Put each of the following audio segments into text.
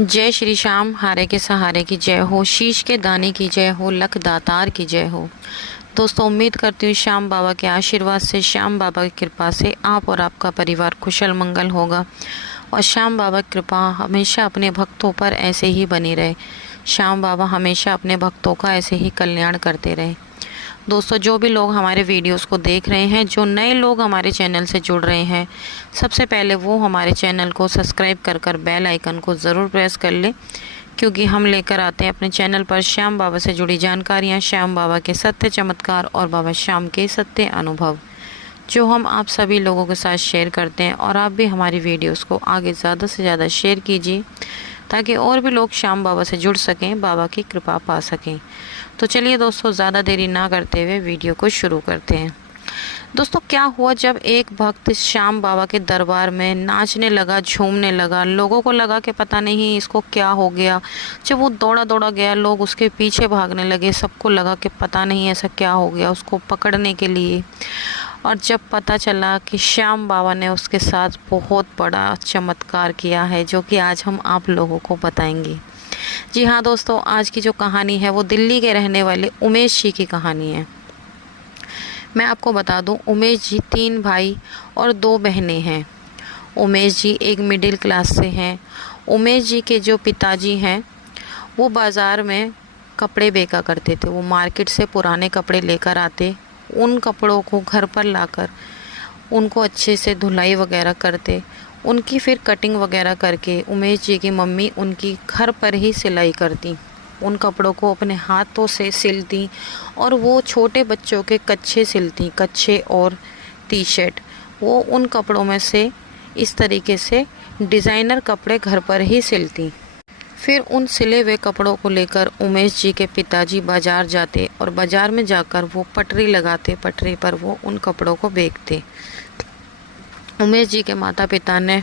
जय श्री श्याम, हारे के सहारे की जय हो, शीश के दाने की जय हो, लख दातार की जय हो। दोस्तों, उम्मीद करती हूँ श्याम बाबा के आशीर्वाद से, श्याम बाबा की कृपा से आप और आपका परिवार कुशल मंगल होगा और श्याम बाबा की कृपा हमेशा अपने भक्तों पर ऐसे ही बनी रहे। श्याम बाबा हमेशा अपने भक्तों का ऐसे ही कल्याण करते रहे। दोस्तों, जो भी लोग हमारे वीडियोस को देख रहे हैं, जो नए लोग हमारे चैनल से जुड़ रहे हैं, सबसे पहले वो हमारे चैनल को सब्सक्राइब कर बेल आइकन को ज़रूर प्रेस कर लें, क्योंकि हम लेकर आते हैं अपने चैनल पर श्याम बाबा से जुड़ी जानकारियाँ, श्याम बाबा के सत्य चमत्कार और बाबा श्याम के सत्य अनुभव, जो हम आप सभी लोगों के साथ शेयर करते हैं। और आप भी हमारी वीडियोस को आगे ज़्यादा से ज़्यादा शेयर कीजिए, ताकि और भी लोग श्याम बाबा से जुड़ सकें, बाबा की कृपा पा सकें। तो चलिए दोस्तों, ज़्यादा देरी ना करते हुए वीडियो को शुरू करते हैं। दोस्तों, क्या हुआ जब एक भक्त श्याम बाबा के दरबार में नाचने लगा, झूमने लगा। लोगों को लगा कि पता नहीं इसको क्या हो गया। जब वो दौड़ा दौड़ा गया, लोग उसके पीछे भागने लगे। सबको लगा कि पता नहीं ऐसा क्या हो गया, उसको पकड़ने के लिए। और जब पता चला कि श्याम बाबा ने उसके साथ बहुत बड़ा चमत्कार किया है, जो कि आज हम आप लोगों को बताएंगे। जी हाँ दोस्तों, आज की जो कहानी है वो दिल्ली के रहने वाले उमेश जी की कहानी है। मैं आपको बता दूं, उमेश जी 3 भाई और 2 बहनें हैं। उमेश जी एक मिडिल क्लास से हैं। उमेश जी के जो पिताजी हैं वो बाज़ार में कपड़े बेचा करते थे। वो मार्केट से पुराने कपड़े लेकर आते, उन कपड़ों को घर पर लाकर उनको अच्छे से धुलाई वगैरह करते, उनकी फिर कटिंग वगैरह करके उमेश जी की मम्मी उनकी घर पर ही सिलाई करती। उन कपड़ों को अपने हाथों से सिलती और वो छोटे बच्चों के कच्छे सिलती, कच्छे और टी शर्ट। वो उन कपड़ों में से इस तरीके से डिज़ाइनर कपड़े घर पर ही सिलती। फिर उन सिले हुए कपड़ों को लेकर उमेश जी के पिताजी बाज़ार जाते और बाज़ार में जाकर वो पटरी लगाते। पटरी पर वो उन कपड़ों को बेचते। उमेश जी के माता पिता ने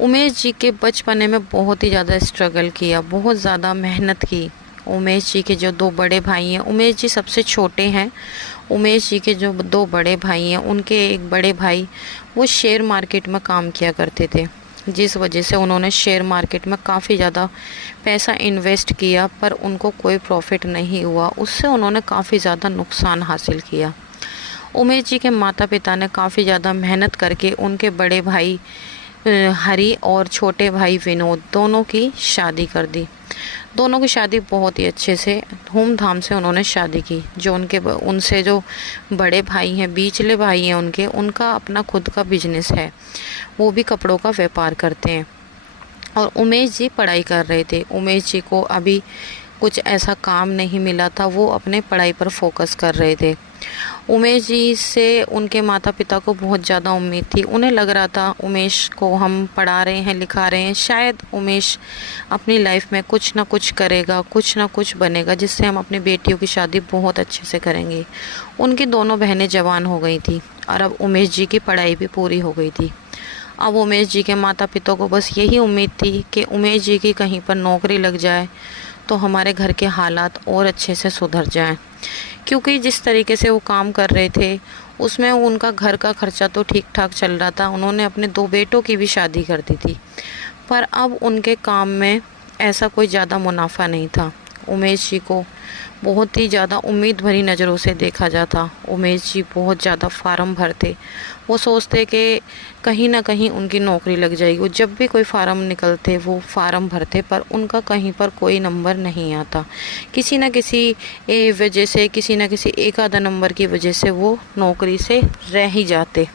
उमेश जी के बचपने में बहुत ही ज़्यादा स्ट्रगल किया, बहुत ज़्यादा मेहनत की। उमेश जी के जो 2 बड़े भाई हैं, उमेश जी सबसे छोटे हैं। उमेश जी के जो 2 बड़े भाई हैं, उनके एक बड़े भाई वो शेयर मार्केट में काम किया करते थे, जिस वजह से उन्होंने शेयर मार्केट में काफ़ी ज़्यादा पैसा इन्वेस्ट किया, पर उनको कोई प्रॉफिट नहीं हुआ। उससे उन्होंने काफ़ी ज़्यादा नुकसान हासिल किया। उमेश जी के माता पिता ने काफ़ी ज़्यादा मेहनत करके उनके बड़े भाई हरी और छोटे भाई विनोद दोनों की शादी कर दी। दोनों की शादी बहुत ही अच्छे से धूमधाम से उन्होंने शादी की। जो उनसे जो बड़े भाई हैं, बीचले भाई हैं, उनका अपना खुद का बिजनेस है, वो भी कपड़ों का व्यापार करते हैं। और उमेश जी पढ़ाई कर रहे थे। उमेश जी को अभी कुछ ऐसा काम नहीं मिला था, वो अपने पढ़ाई पर फोकस कर रहे थे। उमेश जी से उनके माता पिता को बहुत ज़्यादा उम्मीद थी। उन्हें लग रहा था उमेश को हम पढ़ा रहे हैं, लिखा रहे हैं, शायद उमेश अपनी लाइफ में कुछ ना कुछ करेगा, कुछ ना कुछ बनेगा, जिससे हम अपनी बेटियों की शादी बहुत अच्छे से करेंगे। उनकी दोनों बहनें जवान हो गई थी और अब उमेश जी की पढ़ाई भी पूरी हो गई थी। अब उमेश जी के माता पिता को बस यही उम्मीद थी कि उमेश जी की कहीं पर नौकरी लग जाए तो हमारे घर के हालात और अच्छे से सुधर जाएं। क्योंकि जिस तरीके से वो काम कर रहे थे, उसमें उनका घर का खर्चा तो ठीक ठाक चल रहा था। उन्होंने अपने 2 बेटों की भी शादी कर दी थी, पर अब उनके काम में ऐसा कोई ज़्यादा मुनाफा नहीं था। उमेश जी को बहुत ही ज़्यादा उम्मीद भरी नज़रों से देखा जाता। उमेश जी बहुत ज़्यादा फार्म भरते। वो सोचते कि कहीं ना कहीं उनकी नौकरी लग जाएगी। वो जब भी कोई फार्म निकलते वो फार्म भरते, पर उनका कहीं पर कोई नंबर नहीं आता। किसी न किसी वजह से, किसी न किसी एक आधा नंबर की वजह से वो नौकरी से रह ही जाते।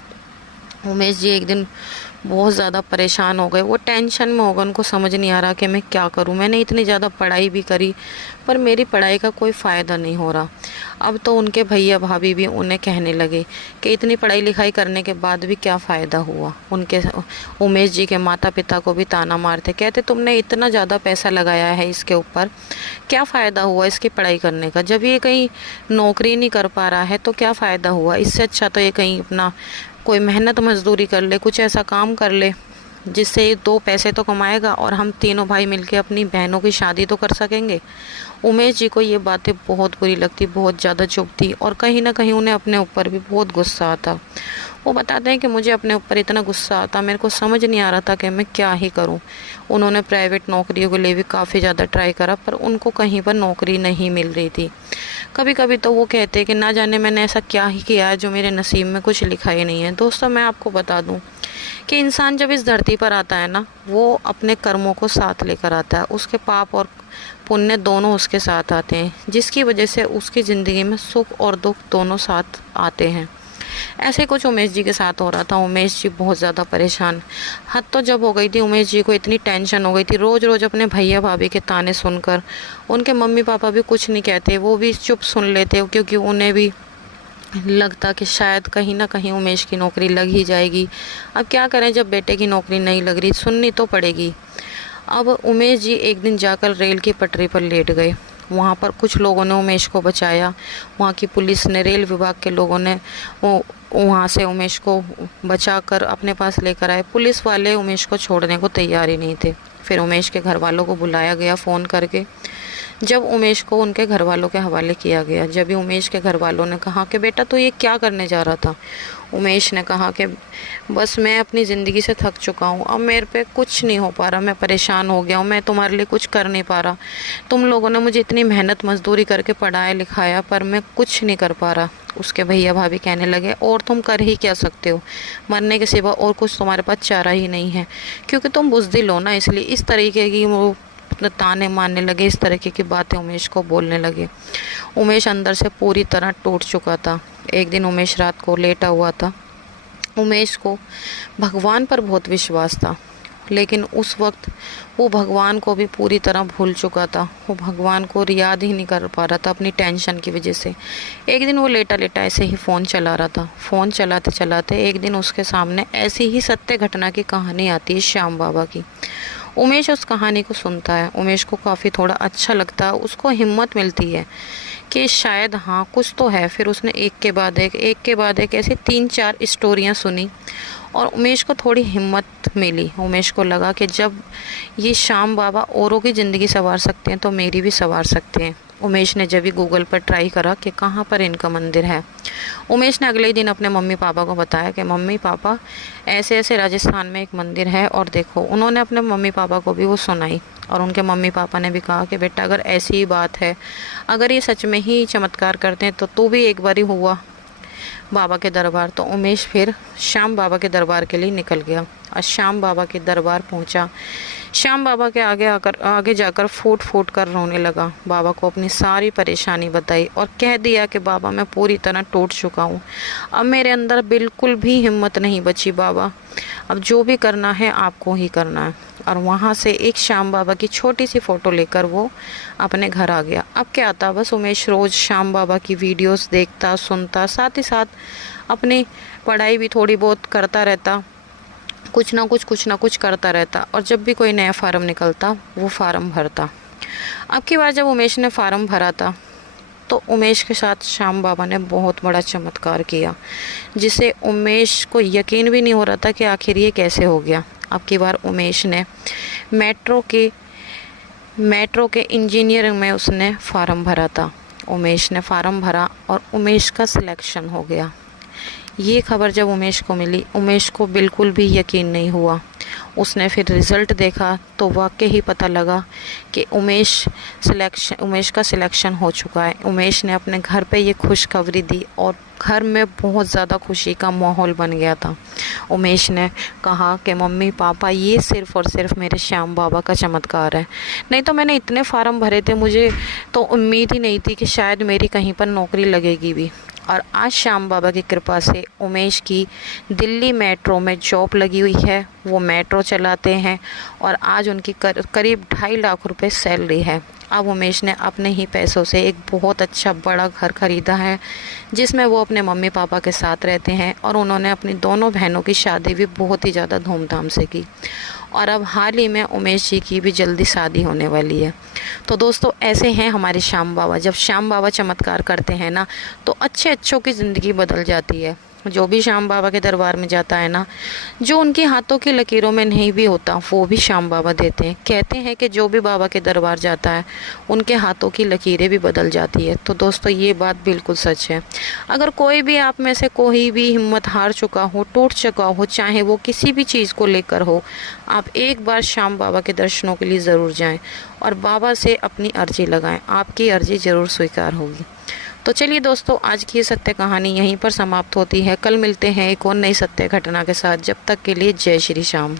उमेश जी एक दिन बहुत ज़्यादा परेशान हो गए। वो टेंशन में हो गए। उनको समझ नहीं आ रहा कि मैं क्या करूं। मैंने इतनी ज़्यादा पढ़ाई भी करी, पर मेरी पढ़ाई का कोई फ़ायदा नहीं हो रहा। अब तो उनके भैया भाभी भी उन्हें कहने लगे कि इतनी पढ़ाई लिखाई करने के बाद भी क्या फ़ायदा हुआ। उनके उमेश जी के माता पिता को भी ताना मारते, कहते तुमने इतना ज़्यादा पैसा लगाया है इसके ऊपर, क्या फ़ायदा हुआ इसकी पढ़ाई करने का। जब ये कहीं नौकरी नहीं कर पा रहा है तो क्या फ़ायदा हुआ। इससे अच्छा तो ये कहीं अपना कोई मेहनत मजदूरी कर ले, कुछ ऐसा काम कर ले जिससे 2 पैसे तो कमाएगा और हम तीनों भाई मिलके अपनी बहनों की शादी तो कर सकेंगे। उमेश जी को ये बातें बहुत बुरी लगती, बहुत ज़्यादा चुभती और कहीं ना कहीं उन्हें अपने ऊपर भी बहुत गुस्सा आता। वो बताते हैं कि मुझे अपने ऊपर इतना गुस्सा आता, मेरे को समझ नहीं आ रहा था कि मैं क्या ही करूं। उन्होंने प्राइवेट नौकरियों के लिए भी काफ़ी ज़्यादा ट्राई करा, पर उनको कहीं पर नौकरी नहीं मिल रही थी। कभी कभी तो वो कहते हैं कि ना जाने मैंने ऐसा क्या ही किया है जो मेरे नसीब में कुछ लिखा ही नहीं है। दोस्तों, मैं आपको बता दूं कि इंसान जब इस धरती पर आता है ना, वो अपने कर्मों को साथ लेकर आता है। उसके पाप और पुण्य दोनों उसके साथ आते हैं, जिसकी वजह से उसकी ज़िंदगी में सुख और दुख दोनों साथ आते हैं। ऐसे कुछ उमेश जी के साथ हो रहा था। उमेश जी बहुत ज़्यादा परेशान, हद तो जब हो गई थी उमेश जी को, इतनी टेंशन हो गई थी। रोज़ रोज़ अपने भैया भाभी के ताने सुनकर, उनके मम्मी पापा भी कुछ नहीं कहते, वो भी चुप सुन लेते, क्योंकि उन्हें भी लगता कि शायद कहीं ना कहीं उमेश की नौकरी लग ही जाएगी। अब क्या करें, जब बेटे की नौकरी नहीं लग रही, सुननी तो पड़ेगी। अब उमेश जी एक दिन जाकर रेल की पटरी पर लेट गए। वहाँ पर कुछ लोगों ने उमेश को बचाया, वहाँ की पुलिस ने, रेल विभाग के लोगों ने वो वहाँ से उमेश को बचाकर अपने पास लेकर आए। पुलिस वाले उमेश को छोड़ने को तैयार ही नहीं थे। फिर उमेश के घर वालों को बुलाया गया फ़ोन करके। जब उमेश को उनके घर वालों के हवाले किया गया, जब भी उमेश के घर वालों ने कहा कि बेटा तो ये क्या करने जा रहा था, उमेश ने कहा कि बस मैं अपनी ज़िंदगी से थक चुका हूँ, अब मेरे पे कुछ नहीं हो पा रहा, मैं परेशान हो गया हूँ, मैं तुम्हारे लिए कुछ कर नहीं पा रहा। तुम लोगों ने मुझे इतनी मेहनत मजदूरी करके पढ़ाया लिखाया, पर मैं कुछ नहीं कर पा रहा। उसके भैया भाभी कहने लगे, और तुम कर ही क्या सकते हो, मरने के सिवा और कुछ तुम्हारे पास चारा ही नहीं है, क्योंकि तुम बुज़दिल हो ना, इसलिए इस तरीके की वो ताने मारने लगे, इस तरीके की बातें उमेश को बोलने लगे। उमेश अंदर से पूरी तरह टूट चुका था। एक दिन उमेश रात को लेटा हुआ था। उमेश को भगवान पर बहुत विश्वास था, लेकिन उस वक्त वो भगवान को भी पूरी तरह भूल चुका था। वो भगवान को याद ही नहीं कर पा रहा था अपनी टेंशन की वजह से। एक दिन वो लेटा लेटा ऐसे ही फ़ोन चला रहा था। फ़ोन चलाते चलाते एक दिन उसके सामने ऐसी ही सत्य घटना की कहानी आती है, श्याम बाबा की। उमेश उस कहानी को सुनता है। उमेश को काफ़ी थोड़ा अच्छा लगता है, उसको हिम्मत मिलती है कि शायद हाँ कुछ तो है। फिर उसने एक के बाद एक ऐसी 3-4 स्टोरियाँ सुनी और उमेश को थोड़ी हिम्मत मिली। उमेश को लगा कि जब ये श्याम बाबा औरों की ज़िंदगी संवार सकते हैं तो मेरी भी संवार सकते हैं। उमेश ने जब भी गूगल पर ट्राई करा कि कहाँ पर इनका मंदिर है, उमेश ने अगले ही दिन अपने मम्मी पापा को बताया कि मम्मी पापा ऐसे ऐसे राजस्थान में एक मंदिर है और देखो। उन्होंने अपने मम्मी पापा को भी वो सुनाई और उनके मम्मी पापा ने भी कहा कि बेटा अगर ऐसी ही बात है, अगर ये सच में ही चमत्कार करते हैं तो तू भी एक बार ही हुआ बाबा के दरबार। तो उमेश फिर श्याम बाबा के दरबार के लिए निकल गया और श्याम बाबा के दरबार पहुंचा। श्याम बाबा के आगे जाकर फूट फूट कर रोने लगा। बाबा को अपनी सारी परेशानी बताई और कह दिया कि बाबा मैं पूरी तरह टूट चुका हूँ, अब मेरे अंदर बिल्कुल भी हिम्मत नहीं बची बाबा, अब जो भी करना है आपको ही करना है। और वहाँ से एक श्याम बाबा की छोटी सी फ़ोटो लेकर वो अपने घर आ गया। अब क्या था, बस उमेश रोज़ श्याम बाबा की वीडियोस देखता सुनता, साथ ही साथ अपनी पढ़ाई भी थोड़ी बहुत करता रहता, कुछ ना कुछ करता रहता। और जब भी कोई नया फार्म निकलता वो फार्म भरता। अब की बार जब उमेश ने फार्म भरा था तो उमेश के साथ श्याम बाबा ने बहुत बड़ा चमत्कार किया, जिसे उमेश को यकीन भी नहीं हो रहा था कि आखिर ये कैसे हो गया। अब की बार उमेश ने मेट्रो के इंजीनियरिंग में उसने फार्म भरा था। उमेश ने फार्म भरा और उमेश का सिलेक्शन हो गया। ये खबर जब उमेश को मिली, उमेश को बिल्कुल भी यकीन नहीं हुआ। उसने फिर रिज़ल्ट देखा तो वाकई ही पता लगा कि उमेश का सिलेक्शन हो चुका है। उमेश ने अपने घर पे ये खुशखबरी दी और घर में बहुत ज़्यादा खुशी का माहौल बन गया था। उमेश ने कहा कि मम्मी पापा ये सिर्फ़ और सिर्फ मेरे श्याम बाबा का चमत्कार है, नहीं तो मैंने इतने फार्म भरे थे, मुझे तो उम्मीद ही नहीं थी कि शायद मेरी कहीं पर नौकरी लगेगी भी। और आज श्याम बाबा की कृपा से उमेश की दिल्ली मेट्रो में जॉब लगी हुई है, वो मेट्रो चलाते हैं और आज उनकी करीब 2.5 लाख रुपए सैलरी है। अब उमेश ने अपने ही पैसों से एक बहुत अच्छा बड़ा घर खरीदा है, जिसमें वो अपने मम्मी पापा के साथ रहते हैं और उन्होंने अपनी दोनों बहनों की शादी भी बहुत ही ज़्यादा धूमधाम से की। और अब हाल ही में उमेश जी की भी जल्दी शादी होने वाली है। तो दोस्तों, ऐसे हैं हमारे श्याम बाबा। जब श्याम बाबा चमत्कार करते हैं ना तो अच्छे अच्छों की ज़िंदगी बदल जाती है। जो भी श्याम बाबा के दरबार में जाता है ना, जो उनके हाथों की लकीरों में नहीं भी होता वो भी श्याम बाबा देते हैं। कहते हैं कि जो भी बाबा के दरबार जाता है उनके हाथों की लकीरें भी बदल जाती है। तो दोस्तों ये बात बिल्कुल सच है। अगर कोई भी आप में से कोई भी हिम्मत हार चुका हो, टूट चुका हो, चाहे वो किसी भी चीज़ को लेकर हो, आप एक बार श्याम बाबा के दर्शनों के लिए ज़रूर जाएं और बाबा से अपनी अर्जी लगाएं। आपकी अर्जी ज़रूर स्वीकार होगी। तो चलिए दोस्तों, आज की ये सत्य कहानी यहीं पर समाप्त होती है। कल मिलते हैं एक और नई सत्य घटना के साथ। जब तक के लिए जय श्री श्याम।